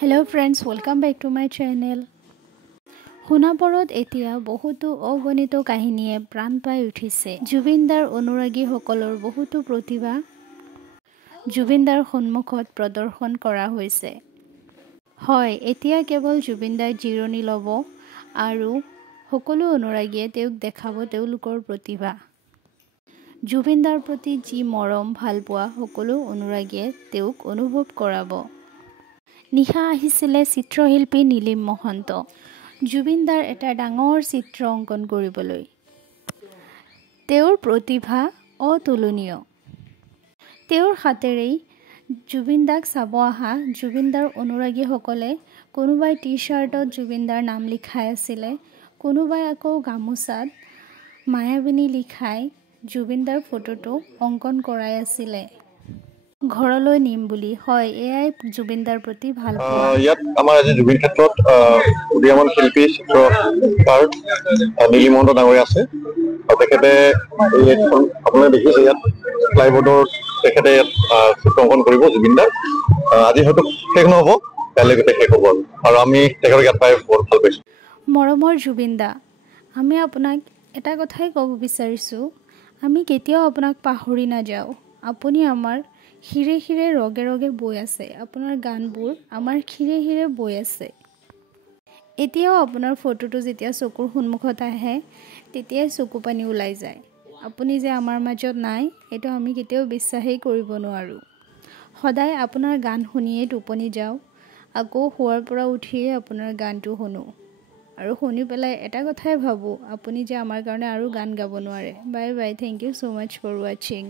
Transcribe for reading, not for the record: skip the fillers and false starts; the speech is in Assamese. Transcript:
Hello friends, welcome back to my channel. শুনাপৰত এতিয়া বহুতো অগণিত কাহিনীয়ে প্ৰাণ পাই উঠিছে। জুবিনদাৰ অনুৰাগীসকলৰ বহুতো প্ৰতিভা জুবিনদাৰ সন্মুখত প্ৰদৰ্শন কৰা হৈছে। হয়, এতিয়া কেৱল জুবিনদাই জিৰণি ল'ব আৰু সকলো অনুৰাগীয়ে তেওঁক দেখাব তেওঁলোকৰ প্ৰতিভা। জুবিনদাৰ প্ৰতি যি মৰম ভালপোৱা সকলো অনুৰাগীয়ে তেওঁক অনুভৱ কৰাব। নিশা আহিছিলে চিত্ৰশিল্পী নীলিম মহন্ত জুবিনদাৰ এটা ডাঙৰ চিত্ৰ অংকন কৰিবলৈ। তেওঁৰ প্ৰতিভা অতুলনীয়। তেওঁৰ হাতেৰেই জুবিনদাক চাব অহা জুবিনদাৰ অনুৰাগীসকলে কোনোবাই টি-শ্বাৰ্টত জুবিনদাৰ নাম লিখাই আছিলে, কোনোবাই আকৌ গামোচাত মায়াবিনী লিখাই জুবিনদাৰ ফটোটো অংকন কৰাই আছিলে। ঘৰলৈ নিম বুলি। হয়, এয়াই জুবিনদাৰ প্ৰতি ভাল পোৱা। ইয়াত আমাৰ আজি জুবিন ক্ষেত্ৰত উদীয়মান শিল্পী চিত্ৰকাৰ নীলিম মহন্ত ডাঙৰীয়া আছে আৰু তেখেতে আপোনালোকে দেখিছে ইয়াত প্লাইবোৰ্ডৰ তেখেতে ইয়াত চিত্ৰ অংকন কৰিব জুবিনদাৰ। আজি হয়তো শেষ নহ'ব, কাইলৈ গোটেই শেষ হ'ব আৰু আমি তেখেতক ইয়াত পাই বহুত ভাল পাইছোঁ। মৰমৰ জুবিনদা, আমি আপোনাক এটা কথাই ক'ব বিচাৰিছোঁ, আমি কেতিয়াও আপোনাক পাহৰি নাযাওঁ। আপুনি আমাৰ শিৰে শিৰে ৰগে ৰগে বৈ আছে। আপোনাৰ গানবোৰ আমাৰ শিৰে শিৰে বৈ আছে। এতিয়াও আপোনাৰ ফটোটো যেতিয়া চকুৰ সন্মুখত আহে তেতিয়াই চকু পানী ওলাই যায়। আপুনি যে আমাৰ মাজত নাই এইটো আমি কেতিয়াও বিশ্বাসেই কৰিব নোৱাৰোঁ। সদায় আপোনাৰ গান শুনিয়ে টোপনি যাওঁ, আকৌ শোৱাৰ পৰা উঠিয়ে আপোনাৰ গানটো শুনো আৰু শুনি পেলাই এটা কথাই ভাবোঁ, আপুনি যে আমাৰ কাৰণে আৰু গান গাব নোৱাৰে। Bye bye, thank you so' much for ৱাচিং।